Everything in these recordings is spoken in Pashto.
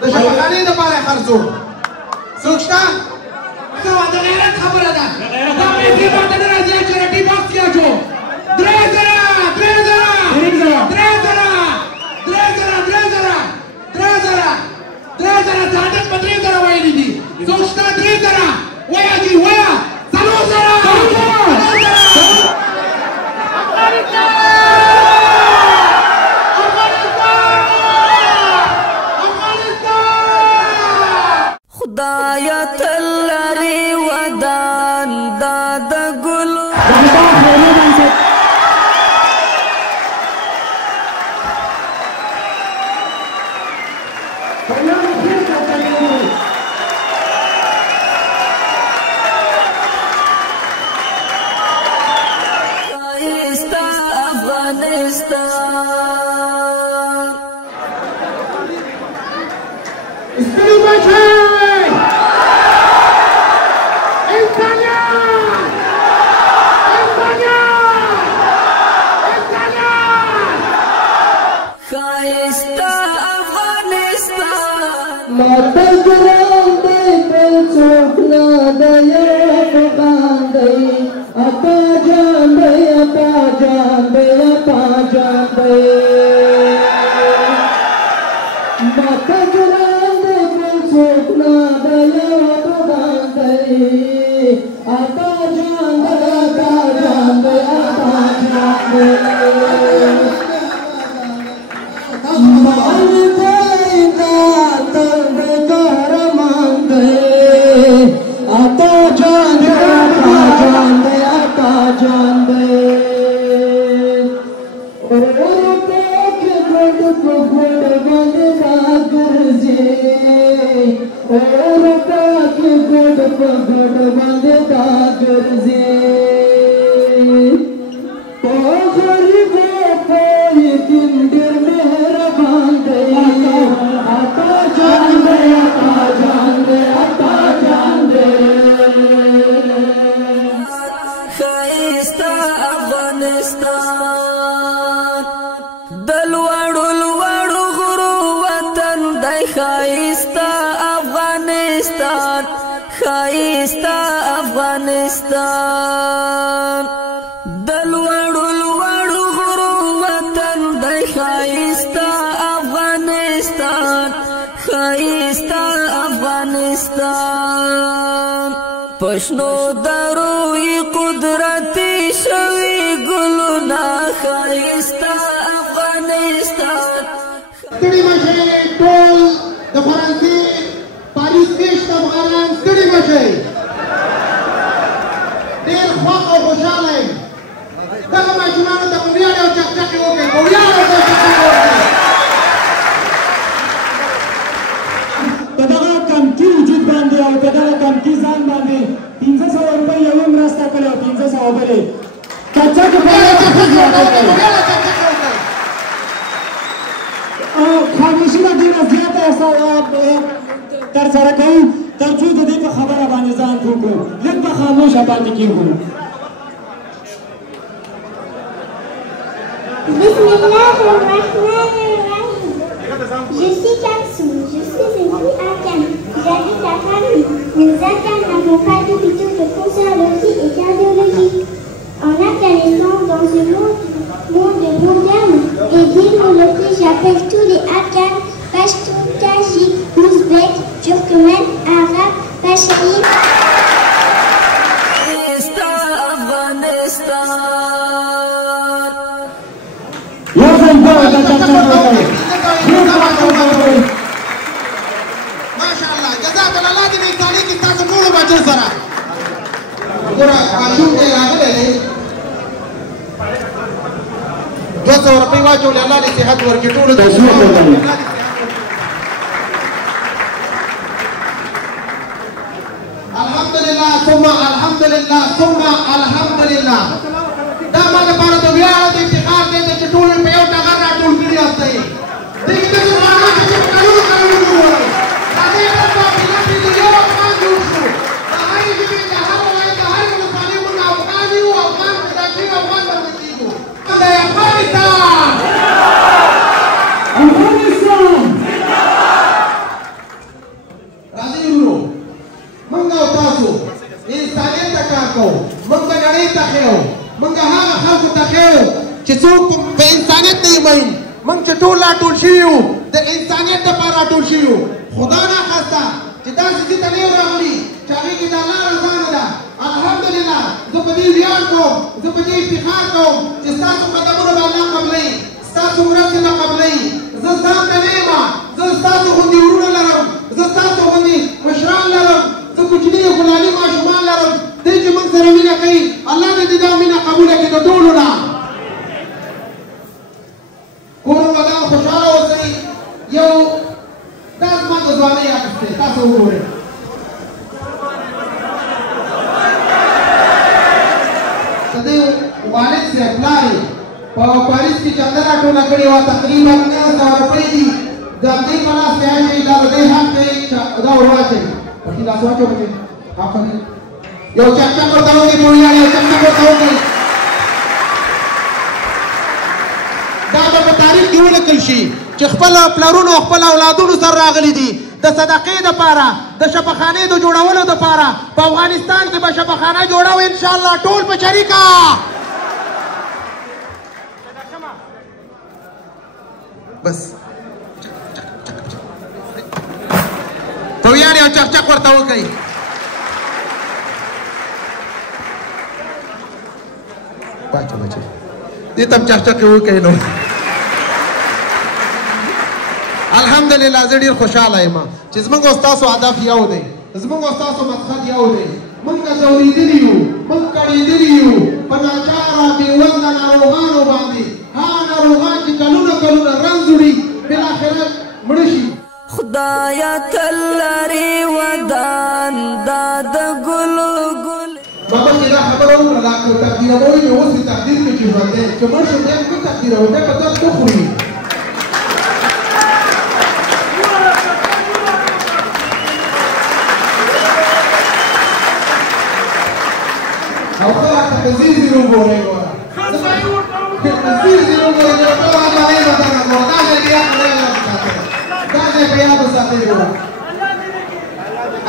د شفاخانې دپاره یې خرڅوړ څوک شته د غیرت خبره ده دا پیسې ماته نه راځي چې رټي باکس کې اچو 3,000 صادق په 3,000 ویلي دي څوک شته 3,000 ویا جي ویا 4,000 خدایا تلری ودان داد ګل پښنو دروي قدرتي شوي ګلونه ښایسته افغانستان ستړي مشئ ټول د فرانسې پاریس میشت افغانان ستړي مشئ ډېر خوښ او خوشحاله یم دغه ماشومانو ته مو ویاړ او چکچکې وکړئ په ویاړ او چکچکې وکړئ په دغه کمکي وجود باندې او په دغه کمکي ځان باندې 500 روپۍ یوې مرسته کړې او 500 بلې چکچکې او خاموشي به ډېره زیاته ترسره کوو تر څو د دې په خبره باندې ځان پوه کړو لږ به خاموشه پاتې کېږو Je suis Kapsou, je suis venue à Cannes. J'habite à Paris. Nous Afghans n'avons pas d'hôpitaux de cancérologie et cardiologie. En Afghanistan, dans ce monde moderne et développé, j'appelle tous les Afghans, Pashtuns, Tajiks, Ouzbeks, Turkmènes, Arabes, Pashtuns. ماشاءالله جزاک الله دې انساني کې تاسو ټولو بچو سره ګوره ماشوم دی راغلی دی 200 روپۍ واچولې الله دې صحت ورکړي ټولو ته الحمدلله ثم الحمدلله ثم الحمدلله دا ما دپاره د ویاړ د افتخار دی چې ټول په یو ټغر راټول کړي یاستئ دې کې داسې ځوانان دي چې په کلونو کلونو وګورئ د هغې په فاصله کې د یو افغان جوړ شو د هرې ژبې د هر ولایت د هرې ولسوالۍ موږ افغان یو افغان پیدا کېږو افغان بلل کېږو د افغانستان څوک په انسانیت نه یې موږ چې ټول راټول شوي یو د انسانیت دپاره راټول شوي یو خدا ناخواسته چې داسې ځای ته نه یو راغلي چې هغې کې د الله رضا نه ده الحمدلله زه په دې ویاړ کوم زه په دې افتخار کوم چې ستاسو قدمونه به الله قبلوي ستاسو مرستې به قبلوي زه ځان ته نه یم زه ستاسو غوندې وروڼه لرم زه ستاسو غوندې مشران لرم زه کوچني ګلالي ماشومان لرم دی چې موږ سره مینه کوي الله دې دا مینه قبوله کړي د ټولو نه کور ودان خوشحاله اوسئ یو دا زما د ځوانۍ عکس دی تاسو وګورئ د دې والد صاحب پلار یې په پاریس کې چنده راټوله کړې وه تقریبا 900 روپۍ دي د همدې په لاس کې اچوئ دا د دې حق دی دا ور واچوئ پکې لاس واچوئ پکې آفرین یو چکچک ورته وکړئ مولیان یو چکچک ورته وکړئ دا به په تاریخ کې ولیکل شي چې خپل پلرونو خپل اولادونو سره راغلي دي د صدقې دپاره د شفاخانې د جوړولو دپاره په افغانستان کې به شفاخانه جوړوو انشاءالله ټول په شریکه بس په ویاړ یو چکچک ورته وکړئ باچه بچه دې ته هم چکچک وکړئ نو الحمدلله زه ډېر خوشحاله یم چې زموږ او ستاسو هدف یو دی زموږ او ستاسو مقصد یو دی موږ ځورېدلي یو موږ کړېدلي یو په ناچاره بېوزله ناروغانو باندې هغه ناروغان چې کلونه کلونه رنځ وړي بالاخره مړه شي خدایا تل لرې ودان دا د ګلو ګل ما بلکې دا خبره وکړه دا که تقدیرول مې اوس یې تقدیر کړي چې ژوندی چې مړ شو بیا مه تقدیروئ بیا به تاسو نه خوري او ته راته په ځیر ځیر وګورئ ګوره په ځیر ځیر وګورئ ګوره ته هغه نه یې بدنه ګوره دا ځای به یاد ساتئ دا ځای به یاد ساتئ ګوره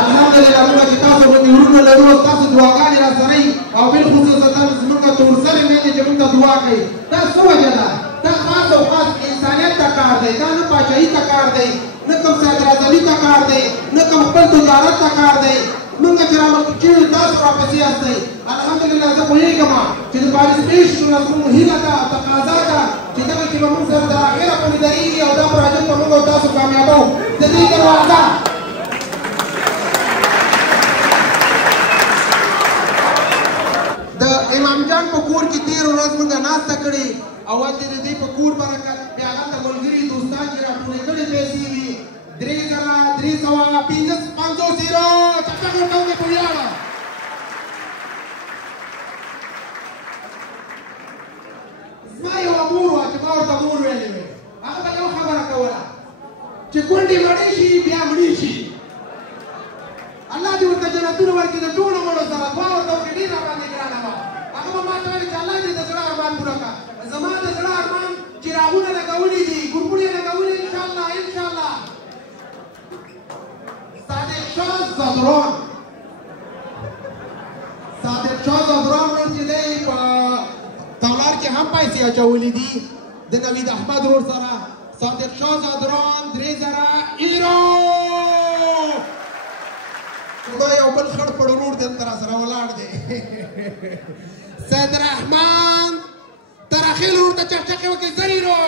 الحمدلله موږ چې تاسو باندې وروڼه لرو تاسو دعاګانې راسره یي او بالخصوص زموږ تورسرې میندې چې موږ ته دعا کوي دا څه وجه ده دا خاص او خاص انسانیت ته کار دی دا نه پاچاهي ته کار دی نه کوم صدراعظمي ته کار دی نه کوم خپل تجارت ته کار دی موږ چې راپسې تاسو راپسې یاستئ الحمدلله زه پوهېږم چې د پاریس میاشتونه زموږ هیله ده تقاضا ده چې دغه کې به موږ سره تر اخره پورې درېږي او دا پروژه به موږ او تاسو کامیابوو د دې دروازه د امام جان په کور کې تېره ورځ موږ ناسته کړې او هلته د دې په کور برکت بیا هلته ملګري دوستان چې راټولې کړې پیسې وي 3,350 ایرو چکچک ورته وکړئ په ویاړه زما یوه مور وه چې ما ورته مور ویلې وې هغه به یو خبره کوله چې کونډې مړې شي بیا مړې شي الله دې ورته جنتونه ورکړي د ټولو مړو سره دعا ورته وکړي ډېر راباندې ګرانه وه هغه به ما ته ویل چې الله دې د زړه ارمان پوره کړه زما د زړه ارمان چراغونه لګولي دي ګورګوړې لګولي انشاءالله انشاءالله صادق شاه زدران ورور چې دی په تولار کې هم پیسې اچولي دي د نوید احمد ورور سره صادق شاه زدران 3,000 ایرو خدا یو بل خړ پړ ورور دلته راسره ولاړ دی سید رحمان تراخیل ورور ته چکچکې وکړئ 1,000 ایرو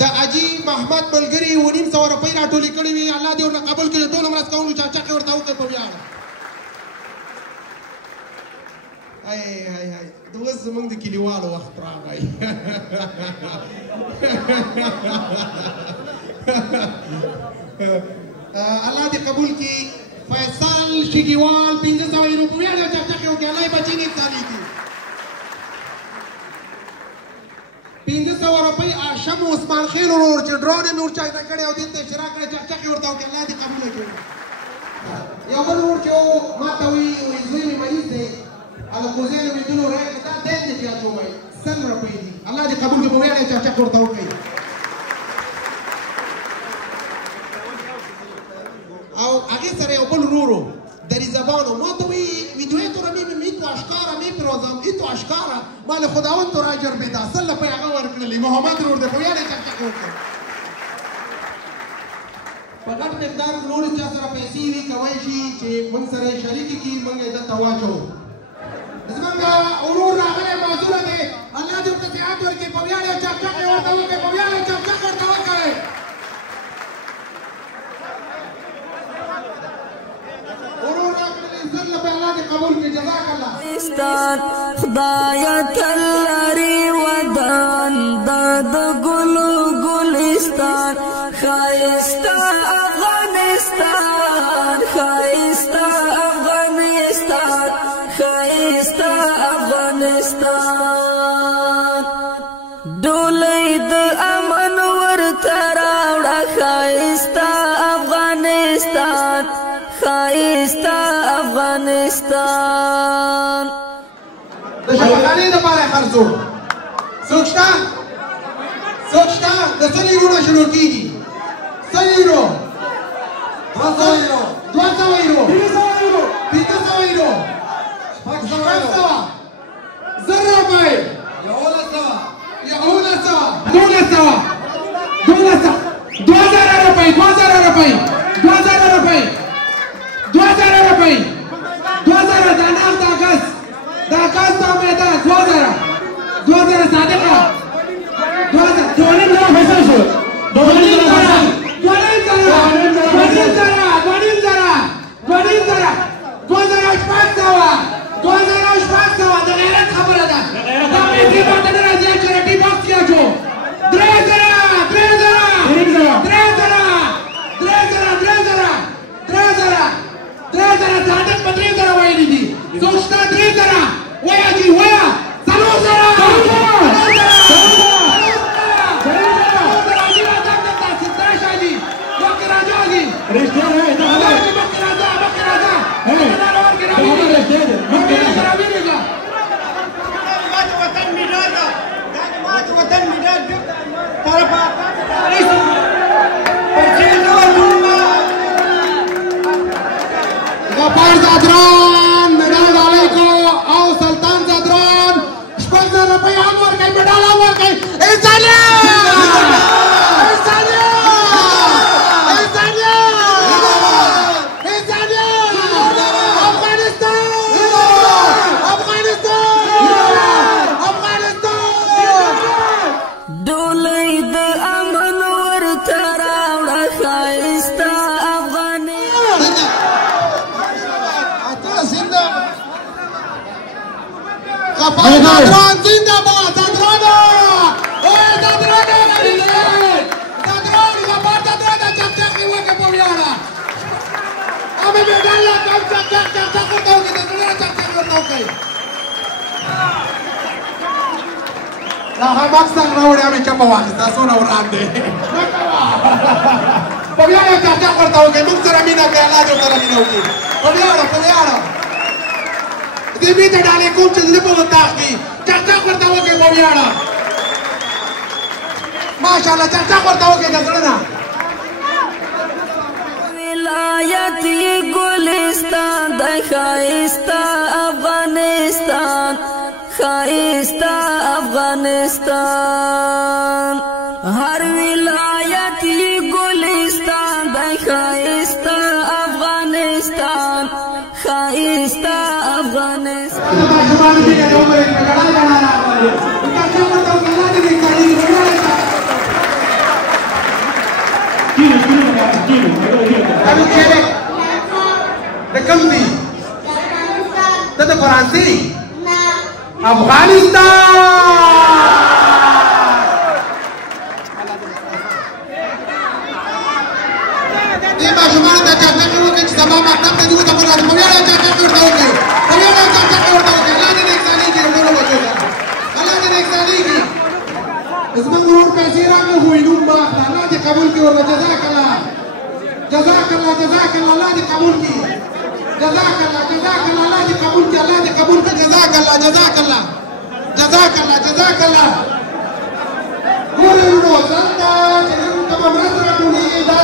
د اجي محمد ملګري 900 روپۍ راټولې کړې وي الله دې ورته قبول کړي ټولو مرسته کوونکو چکچکې ورته وکړئ په ویاړ د اوس زموږ د کلیوالو وخت راغی الله دې قبول کړي فیصل شګیوال 500 ایرو په ویاړ چکچکې وکړي الله یې بچي نیک تعلیم 500 روپۍ هاشم عثمان خیل ورور چې ډرون یې نور چای ته کړی او دلته اشتراک کړی چکچکې ورته وکړي الله دې قبوله کړي یو بل ورور چې ما ته وایي زوی مې مریض دی هغه کوزې له ویډیو راغلی دا دین دې چې اچوئ 100 روپۍ دي الله دې قبول کړي په ویاړ یې چکچکې ورته وکړي او هغې سره یو بل ورورو دری زبانو ما ته وی ویدیو تو رمی میتو اشکارا می پروزم ایتو اشکارا مال خداوند تو راجر بيدا صلی په هغه ورکړلی محمد ورور د خو یاله چکه وکړ په ګټ مقدار نور چا سره پیسې وی کوي شي چې موږ سره شریک کی موږ یې د تواچو زمونږ ورور راغلی موضوع دی الله دې ورته صحت ورکړي په یاله چکه ورته وکړي په یاله چکه ورته وکړي خدایا تلری ودان داد گلو گلستان خایستا افغانستان خایستا افغانستان خایستا افغانستان ډولۍ د امن ورته راوړه خایستا افغانستان خایستا افغانستان د شفاخانې دپاره خرڅو څوک شته د څه لیرونه شروع کېږي څه لیرو 200 یورو 500 یورو 1000 روپۍ 2000 داناغ داګس دا میدان 2000 صادقه 2000 دولین زره فیصل شو دولین زره 2000 د غیرت خبره ده دا پیسې باندې نه راځي چې رټي باکس کیا جو 3000 صادق په 3000 وایلی دي څوشته 3000 ویا جی ویا څلور زره غفار زادران میډال ډالۍ کو او سلطان زادران 1000 روپۍ هم ورکوي میډال هم ورکوي زادران زنده باد زادران غفار زادران چک وکه په ویاړه ابه میډال لا کم چک ورته وکړي د زړه چک ورته وکړي دا هم اکثر راوړی مې چپه واخیسته څونه وران دی په ویاړه چک ورته وکړي موږ سره مینه کوي الله دې سره مینه وکړي په ویاړه دې مې ته ډالۍ کوم چې زړه په وتاخ کي چک ورته وکړي په ویاړه ماشاءالله چک ورته وکړي د زړه نه ولایت ګلستان د ښایسته افغانستان ښایسته افغانستان هر ولایت ګلستان د ښایسته افغانستان ښایسته افغانستان د کوم دی ته د فرانسې افغانستان دې ماشومانو ته چاکلېټ وکړي چې زما مکتب ته دې وتښتول په ویاړه چاکلېټ ورته وکړي په ویاړه چاکلېټ ورته وکړي الله دې نیک سالېږي ټولو بچو ته الله دې نیک سالېږي زموږ ورور پیسې راکړه خو یې نوم مه اخله الله دې قبول کړي ورته جزاک الله الله دې قبول کړي جزاک الله الله دې قبول کړي الله دې قبول کړي جزاک الله ګورې ورو ځان ته چې کومه مرسته راټولېږي دا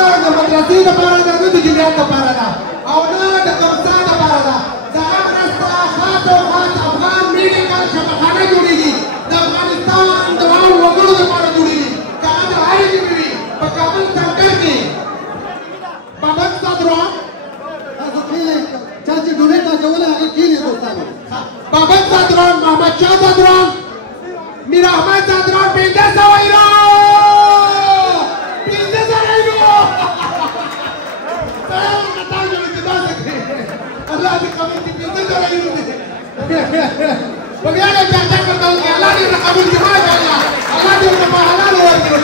نه د مدرسې لپاره ده نه د جمعیت لپاره ده او نه د کمسا لپاره ده دغه مرسته خاص او خاص افغان میډیکل شفاخانه جوړېږي د افغانستان د عام وګړو لپاره جوړېږي که هغه د هرې ژبې وي په کابل سنټر کې بابک صدران چا چې ډونیټ اچولی هغه کښېني دوستانو بابک صدران محمد شاه صدران میر احمد صدران 1500 ایرو 1500 ایرو الله دې قبول کړي 1500 ایرو دې په بیا دې چرچا کوته الله دې قبول کړي ماشاءالله الله دې په حلال ورکړي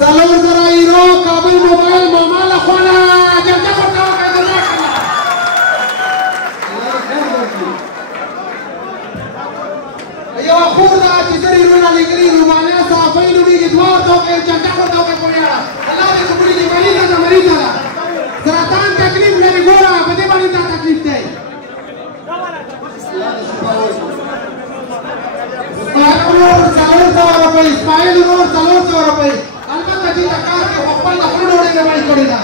څلور زره ایرو کابل موبایل ماما له خوا چرچا کوته یو خور ده چې زری رونه لګري رومانه صافۍ نومېږي دوه ورته وکړئ چرچا ورته وکړئ پوهېږه الله دې قبول کړي مریضه ده مریضه ده سرطان تکلیف لري ګوره په دې باندې دا تکلیف دی اسماعیل ورور 400 روپۍ البته چې دا کار کې خپل د خپل ډوډۍ کمائی کړې ده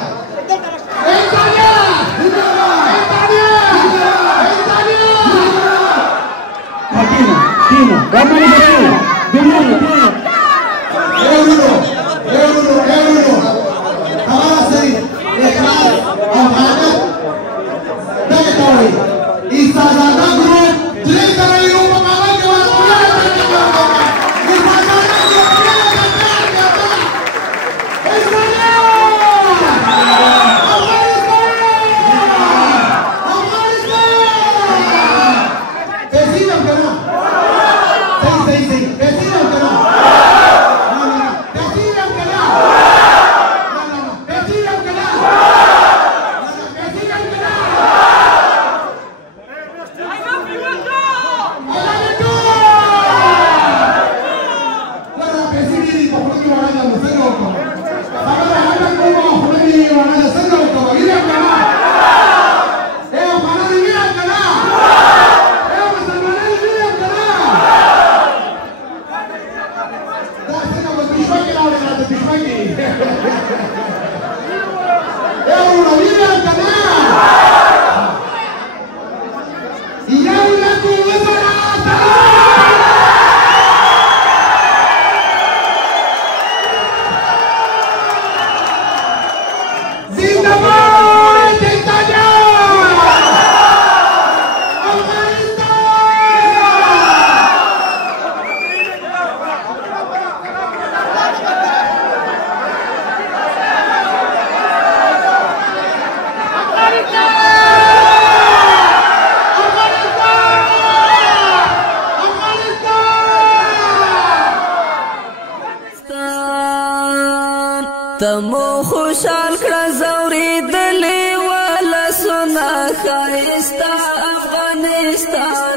تمو خوشحال کړه زوري دلې ولا سنا خایستا افغانستان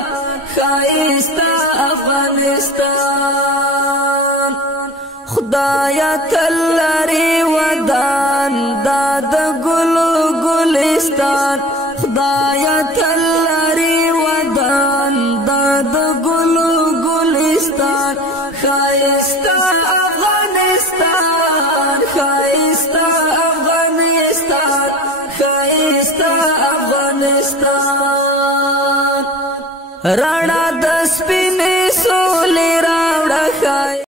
خایستا افغانستان خدایا تلری ودان داد ګلو ګلستان خدایا تلری ودان داد ګلو ګلستان خایستا افغانستان خایستا افغانستان خایستا افغانستان رانا د سپینې سو